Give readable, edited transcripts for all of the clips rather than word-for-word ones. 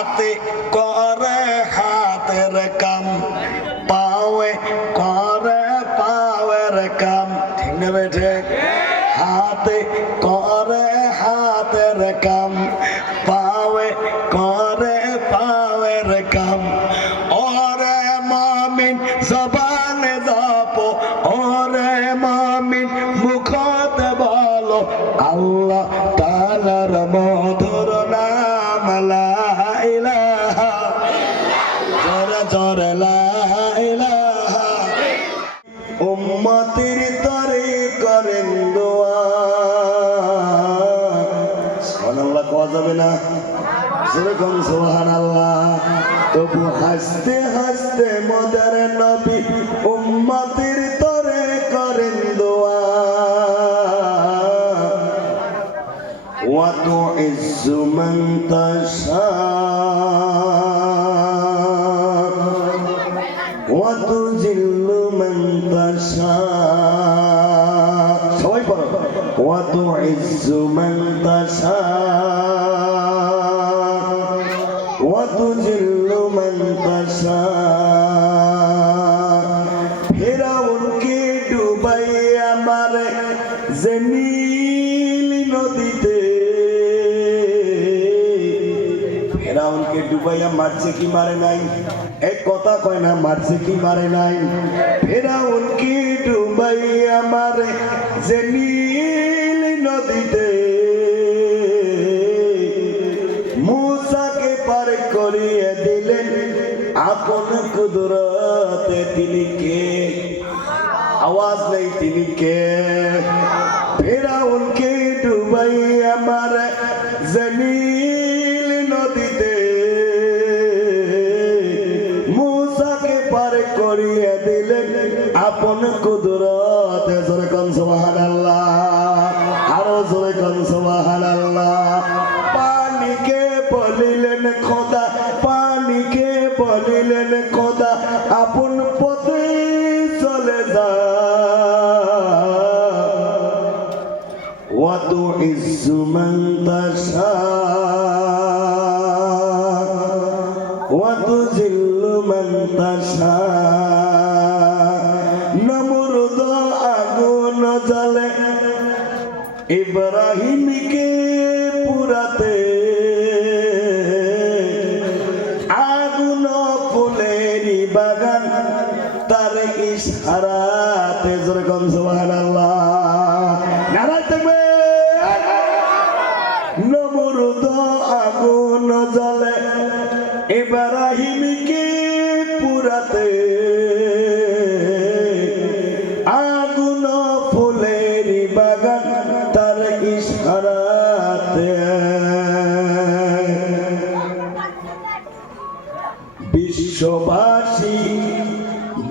হাতে করে হাতের কাম, পাওয়ে করে পাওয়ের কাম, ঠিক না বেঠে? হাতে করে হাতের কাম, পাওয়ে করে পাওয়ের কাম। ওরে মুমিন জবানে জপো, ওরে মুমিন মুখতে বলো, আল্লাহ তাআলার মধুর নাম লা ইলাহা, জোরে জোরে লা ইলাহা। উম্মতির তরে করেন দোয়া, সুবহানাল্লাহ কোয়া যাবে না? যেরকম সুবহানাল্লাহ। তবু হাসতে হাসতে মদের নবী উম্মতির তরে করেন দোয়া। ওয়া তুইজ্জু মান তাশা ওয়া তুযিল্লু মান তাশা, সবাই পড়ো। ওয়া তুইজ্জু মান তাশা ওয়া তুযিল্লু মান তাশা। ফিরাউনকে ডুবাইয়া মারে যে নীল নদীতে, ফিরাউনকে ডুবাইয়া মারছে কি মারে নাই? এক কথা কয় না, মারছে কি মারে নাই? ফিরাউনকে ডুবাইয়া মারে যে নীল নদীতে, মুসাকে পার করিয়ে দিলেন আপন কুদরতে। তিনি কে? আওয়াজ নেই, তিনি কে? ফিরাউনকে ডুবাইয়া মারে যে নীল নদীতে, মুসাকে পার করিয়ে দিলেন আপন কুদরতে। জোরে কোন সুবহানাল্লাহ, আরো জোরে কোন সুবহানাল্লাহ। পানিকে বলিলেন খোদা, পানিকে বলিলেন খোদা, আপন পথে চলে যা। ওয়া তুইজ্জু মান তাশা ওয়া তুযিল্লু মান তাশা। নমরুদ আগুন জ্বলে ইব্রাহিমকে পুরাতে, আগুন ফুলেরি বাগান তার ইশারাতে। যেরকম সুবহানাল্লাহ, নারায়ে তাকবীর। নমরুদ আগুন জ্বলে ইব্রাহিমকে পুরাতে, আগুন ফুলেরি বাগান তার ইশারাতে। বিশ্ববাসী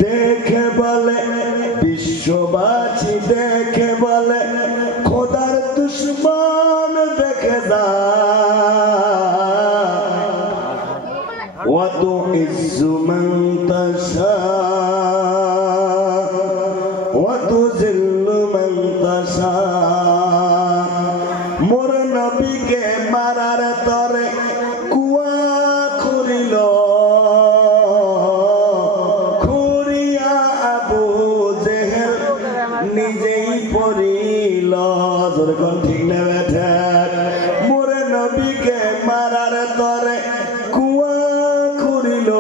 দেখে বলে, বিশ্ববাসী দেখে বলে, খোদার দুশমন দেখে যা। ওয়া তুইজ্জু মান তাশা ওয়া তুযিল্লু মান তাশা। মোর নবীকে মারার তরে কুয়া খুঁড়িল, খুঁড়িয়া আবু জেহেল নিজেই পড়িল। জোরে কোন ঠিক না বেঠে? মোর নবীকে মারার তরে কুয়া খুঁড়িল,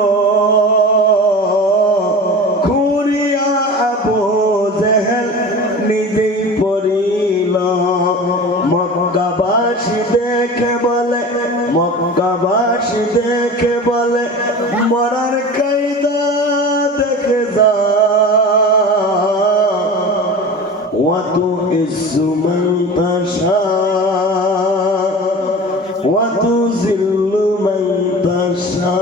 খুঁড়িয়া আবু জেহেল নিজেই পড়িল। মক্কাবাসী দেখে বলে, মক্কাবাসী দেখে বলে, মরার কায়দা দেখে যা। ওয়া তুইজ্জু মান তাশা ওয়া তুযিল্লু মান তাশা।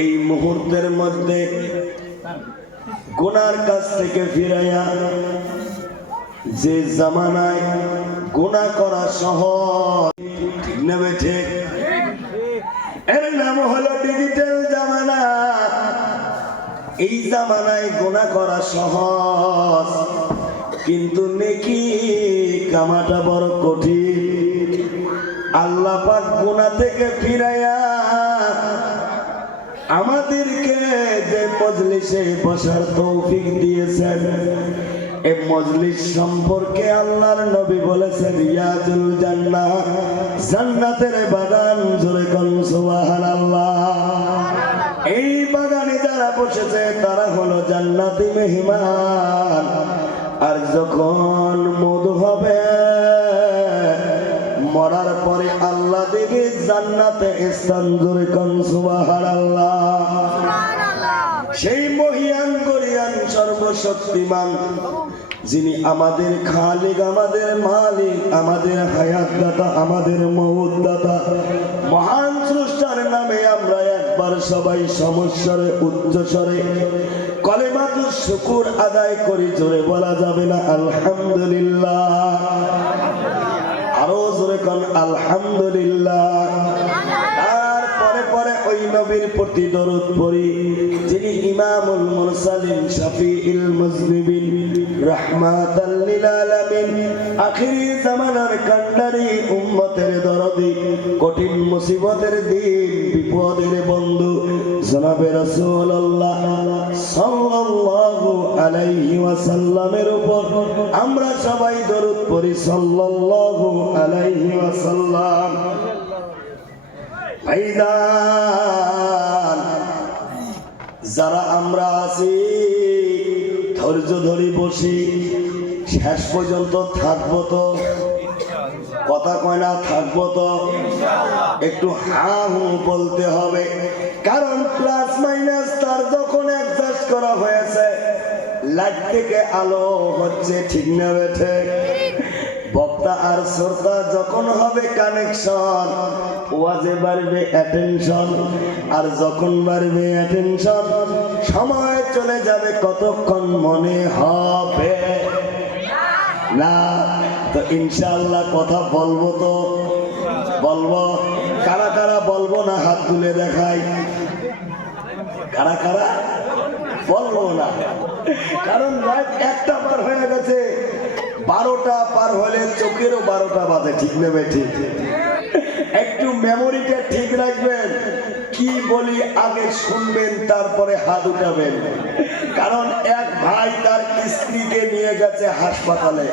এই মুহূর্তের মধ্যে গুনার কাছ থেকে ফিরাইয়া, যে জামানায় গুনাহ করা সহজ, ঠিক না বেঠে? এর নাম হলো ডিজিটাল জামানা। এই জামানায় গুনাহ করা সহজ, কিন্তু নেকি কামাটা বড় কঠিন। আল্লাহ পাক গুনাহ থেকে ফিরাইয়া আমাদেরকে যে মজলিসে বসার তৌফিক দিয়েছেন, এই মজলিস সম্পর্কে আল্লাহর নবী বলেছেন রিয়াজুল জান্নাহ, জান্নাতের বাগান। জোরে কোন সুবহানাল্লাহ। এই বাগানে যারা বসেছে তারা হলো জান্নাতি মেহমান। আর যখন মধু হবে, মরার পরে আল্লাহ দেবে জান্নাতে স্থান। জোরে কোন সুবহানাল্লাহ। সেই মহিয়ান গরিয়ান সর্বশক্তিমান, যিনি আমাদের খালিক, আমাদের মালিক, আমাদের হায়াত দাতা, আমাদের মউত দাতা, মহান স্রষ্টার নামে আমরা একবার সবাই সমস্বরে উচ্চস্বরে কলেমাতুশ শুকুর আদায় করি। জোরে বলা যাবে না আলহামদুলিল্লাহ? আরো জোরে কোন আলহামদুলিল্লাহ। তারপরে পরে ওই নবীর প্রতি দরুদ পড়ি, যিনি ইমামুল মুরসালিন, শাফিউল মুজনিবিন, রাহমাতাল লিল আলামিন, আখিরি জামানার কান্ডারি, উম্মতের দরদি, কঠিন মুসিবতের দিন বিপদের বন্ধু জনাবে রাসূলুল্লাহ সাল্লাল্লাহু আলাইহি ওয়াসাল্লামের উপর আমরা সবাই দরুদ পড়ি সাল্লাল্লাহু আলাইহি ওয়াসাল্লাম। ভাইজান, যারা আমরা আছি ধৈর্য ধরে বসি, শেষ পর্যন্ত থাকবো তো? কথা কয় না থাকবো তো? একটু হা হু বলতে হবে, কারণ প্লাস মাইনাস তার যখন অ্যাডজাস্ট করা হয়েছে, লাইট থেকে আলো হচ্ছে, ঠিক না বেঠে? বক্তা আর শ্রোতা যখন হবে কানেকশন, ওয়াজে বাড়বে অ্যাটেনশন, আর যখন বাড়বে অ্যাটেনশন সময় চলে যাবে কতক্ষণ মনে হবে না। তো ইনশাআল্লাহ কথা বলবো তো? বলবো। কারা কারা বলবো না হাত তুলে দেখাই। কারা কারা বলবো না? কারণ রাত 1টা পার হয়ে গেছে, 12টা পার হলে চোখেরও 12টা বাজে, ঠিক নেবে? ঠিক। একটু মেমোরিটা ঠিক রাখবেন, কি বলি আগে শুনবেন, তারপরে হাত উঠাবেন। কারণ এক ভাই তার স্ত্রীকে নিয়ে গেছে হাসপাতালে।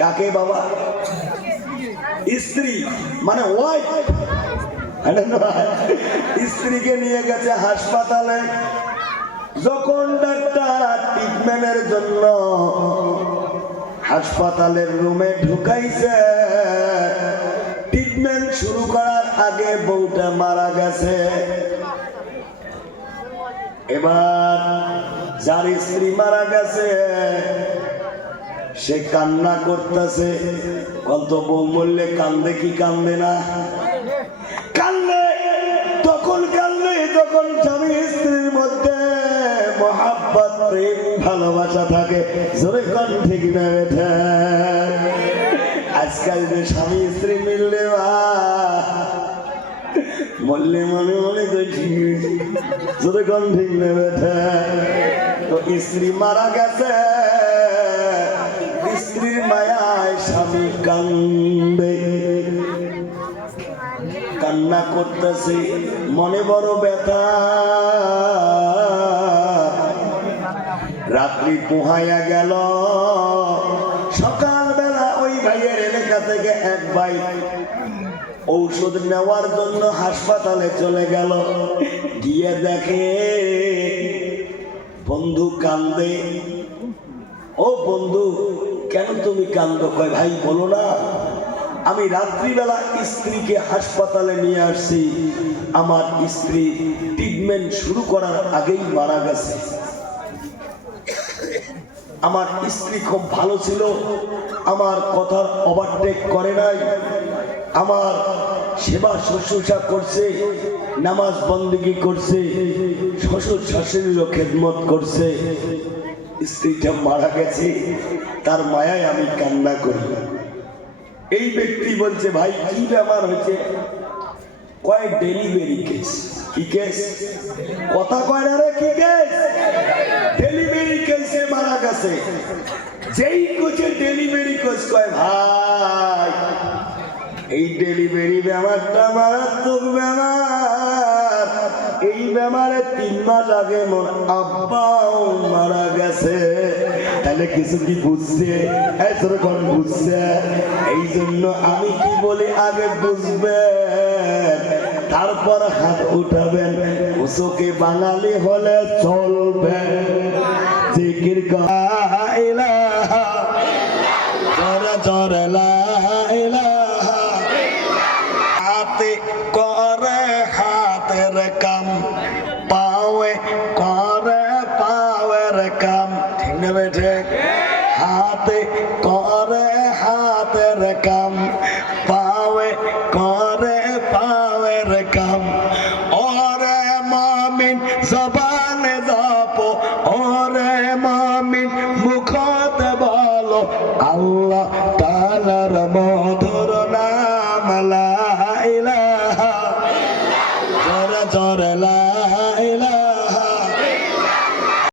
কাকে বাবা? স্ত্রী মানে ওয়াইফ, স্ত্রীকে নিয়ে গেছে হাসপাতালে। যখন ডাক্তার ট্রিটমেন্টের জন্য হাসপাতালের রুমে ঢুকাইছে, ট্রিটমেন্ট শুরু করার আগে বউটা মারা গেছে। এবার যার স্ত্রী মারা গেছে সে কান্না করতেছে। কত বউ মরলে কান্দে কি কান্দে না? কান্দে। তখন কান্দে যখন স্বামী স্ত্রীর মধ্যে মহাব্বত, প্রেম, ভালোবাসা থাকে। জোরে কোন ঠিক না বেঠা? আজকাল যে স্বামী স্ত্রী মিললে মরলে মনে মনে দেখি। জোরে কোন ঠিক না বেঠা? তো স্ত্রী মারা গেছে, স্ত্রীর মায়ায় স্বামী কান্দে, কান্না করতেছে, মনে বড় ব্যথা। রাত্রি পোহাইয়া গেল, সকালবেলা ওই ভাইয়ের এলাকা থেকে এক ভাই ঔষধ নেওয়ার জন্য হাসপাতালে চলে গেল। গিয়ে দেখে বন্ধু কান্দে। ও বন্ধু, কেন তুমি কান্দো? কয় ভাই বলো না, আমি রাত্রিবেলা স্ত্রীকে হাসপাতালে নিয়ে আসছি, আমার স্ত্রী ট্রিটমেন্ট শুরু করার আগেই মারা গেছে। আমার স্ত্রী খুব ভালো ছিল, আমার কথার ওভারটেক করে নাই, আমার সেবা শুশ্রূষা করছে, নামাজ বন্দেগী করছে, শ্বশুর শাশুড়িরও খেদমত করছে। স্ত্রীটা মারা গেছে, তার মায়ায় আমি কান্না করি। এই ব্যক্তি বলছে ভাই কি ব্যাপার হয়েছে? কয় ডেলিভারি কেস। কি কেস? কথা কয় না রে, কি কেস? ডেলিভারি কেসে মারা গেছে। যেই কোচে ডেলিভারি কেস, কয় ভাই এই ডেলিভারি ব্যাপারটা মারাত্মক ব্যাপার। এই ব্যাপারে 3 মাস আগে মোর আব্বাও মারা গেছে। তাহলে কিছু কি বুঝছে? এতক্ষণ বুঝছে। এই জন্য আমি কি বলি আগে বুঝবেন, তারপর হাত উঠাবেন। উসুকে বাঙালি হলে চলবে। জিকির লা ইলাহা জোরে জোরে লা ইলাহা। হাতে করে হাতের কাম, পাওয়ে করে পাওয়ের কাম। ঠিক না বেঠে? হাতে করে হাতের কাম, পাওয়ে করে পাওয়ের কাম। ওরে মামিন জবানে যাপো, ওরে মামিন মুখতে বলো আল্লাহ তাআলার মধুর নাম লা ইলাহা জোরে জোরে লা